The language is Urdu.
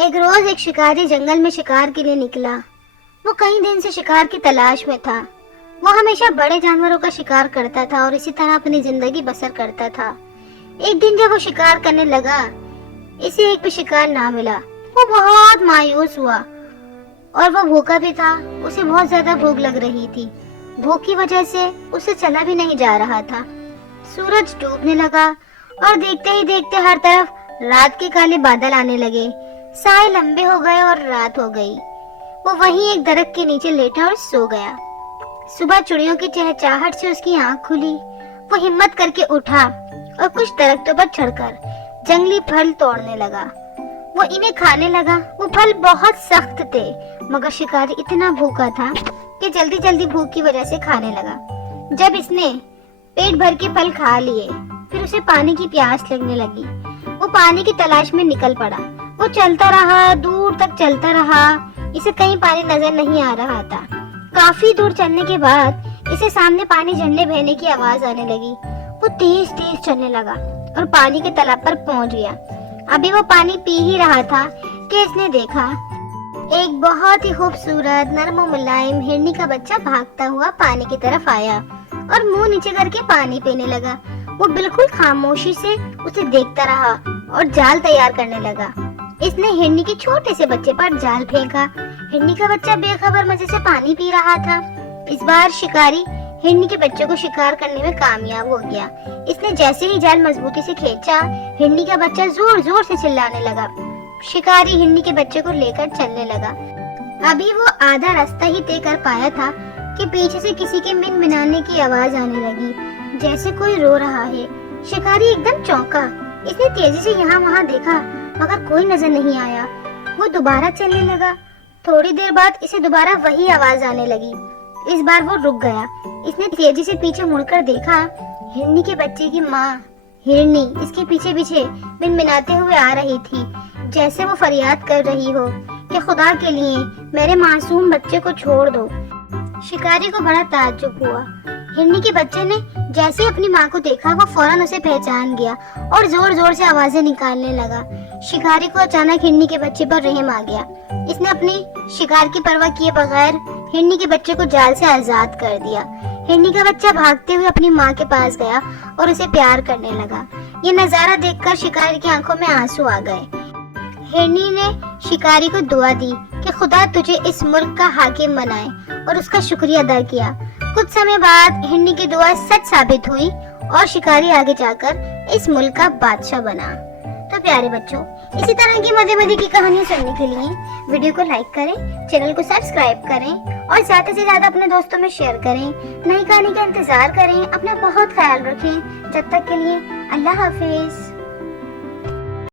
ایک روز ایک شکاری جنگل میں شکار کے لیے نکلا۔ وہ کئی دن سے شکار کی تلاش میں تھا۔ وہ ہمیشہ بڑے جانوروں کا شکار کرتا تھا اور اسی طرح اپنی زندگی بسر کرتا تھا۔ ایک دن جب وہ شکار کرنے لگا، اسے ایک بھی شکار نہ ملا۔ وہ بہت مایوس ہوا اور وہ بھوکا بھی تھا۔ اسے بہت زیادہ بھوک لگ رہی تھی۔ بھوک کی وجہ سے اسے چلا بھی نہیں جا رہا تھا۔ سورج ڈوبنے لگا اور دیکھتے ہی دیکھتے ہر طرف رات کے کالے بادل آنے لگے۔ سائے لمبے ہو گئے اور رات ہو گئی۔ وہ وہیں ایک درخت کے نیچے لیٹا اور سو گیا۔ صبح چڑیوں کی چہچہاہٹ سے اس کی آنکھ کھلی۔ وہ ہمت کر کے اٹھا اور کچھ درختوں پر چڑھ کر جنگلی پھل توڑنے لگا۔ وہ انہیں کھانے لگا۔ وہ پھل بہت سخت تھے، مگر شکاری اتنا بھوکا تھا کہ جلدی جلدی بھوک کی وجہ سے کھانے لگا۔ جب اس نے پیٹ بھر کے پھل کھا لیے، پھر اسے پانی کی پیاس لگنے لگی۔ وہ پانی کی تلاش میں نکل پڑا۔ وہ چلتا رہا، دور تک چلتا رہا۔ اسے کہیں پانی نظر نہیں آ رہا تھا۔ کافی دور چلنے کے بعد اسے سامنے پانی جھرنے بہنے کی آواز آنے لگی۔ وہ تیز تیز چلنے لگا اور پانی کے تالاب پر پہنچ گیا۔ ابھی وہ پانی پی ہی رہا تھا کہ اس نے دیکھا ایک بہت ہی خوبصورت نرم و ملائم ہرنی کا بچہ بھاگتا ہوا پانی کی طرف آیا اور منہ نیچے کر کے پانی پینے لگا۔ وہ بالکل خاموشی سے اسے دیکھتا رہا اور جال تیار کرنے لگا۔ اس نے ہرنی کے چھوٹے سے بچے پر جال پھینکا۔ ہرنی کا بچہ بے خبر مزے سے پانی پی رہا تھا۔ اس بار شکاری ہرنی کے بچے کو شکار کرنے میں کامیاب ہو گیا۔ اس نے جیسے ہی جال مضبوطی سے کھینچا، ہرنی کا بچہ زور زور سے چلانے لگا۔ شکاری ہرنی کے بچے کو لے کر چلنے لگا۔ ابھی وہ آدھا راستہ ہی طے کر پایا تھا کہ پیچھے سے کسی کے منمنانے کی آواز آنے لگی، جیسے کوئی رو رہا ہے۔ شکاری ایک دم چونکا۔ اس نے تیزی سے یہاں وہاں دیکھا، مگر کوئی نظر نہیں آیا۔ وہ دوبارہ چلنے لگا۔ تھوڑی دیر بعد اسے دوبارہ وہی آواز آنے لگی۔ اس بار وہ رک گیا۔ اس نے تیزی سے پیچھے مڑ کر دیکھا، ہرنی کے بچے کی ماں ہرنی اس کے پیچھے پیچھے منمناتے ہوئے آ رہی تھی، جیسے وہ فریاد کر رہی ہو کہ خدا کے لیے میرے معصوم بچے کو چھوڑ دو۔ شکاری کو بڑا تعجب ہوا۔ ہرنی کے بچے نے جیسے اپنی ماں کو دیکھا، وہ فوراً اسے پہچان گیا اور زور زور سے آوازیں نکالنے لگا۔ شکاری کو اچانک ہرنی کے بچے پر رحم آ گیا۔ اس نے اپنی شکار کی پرواہ کیے بغیر ہرنی کے بچے کو جال سے آزاد کر دیا۔ ہرنی کا بچہ بھاگتے ہوئے اپنی ماں کے پاس گیا اور اسے پیار کرنے لگا۔ یہ نظارہ دیکھ کر شکاری کی آنکھوں میں آنسو آ گئے۔ ہرنی نے شکاری کو دعا دی کہ خدا تجھے اس ملک کا حاکم بنائے اور اس کا شکریہ ادا کیا۔ کچھ سمے بعد ہرنی کی دعا سچ ثابت ہوئی اور شکاری آگے جا کر اس ملک کا بادشاہ بنا۔ تو پیارے بچوں، اسی طرح کی مزے مزے کی کہانیاں سننے کے لیے ویڈیو کو لائک کریں، چینل کو سبسکرائب کریں اور زیادہ سے زیادہ اپنے دوستوں میں شیئر کریں۔ نئی کہانی کا انتظار کریں۔ اپنا بہت خیال رکھیں۔ جب تک کے لیے اللہ حافظ۔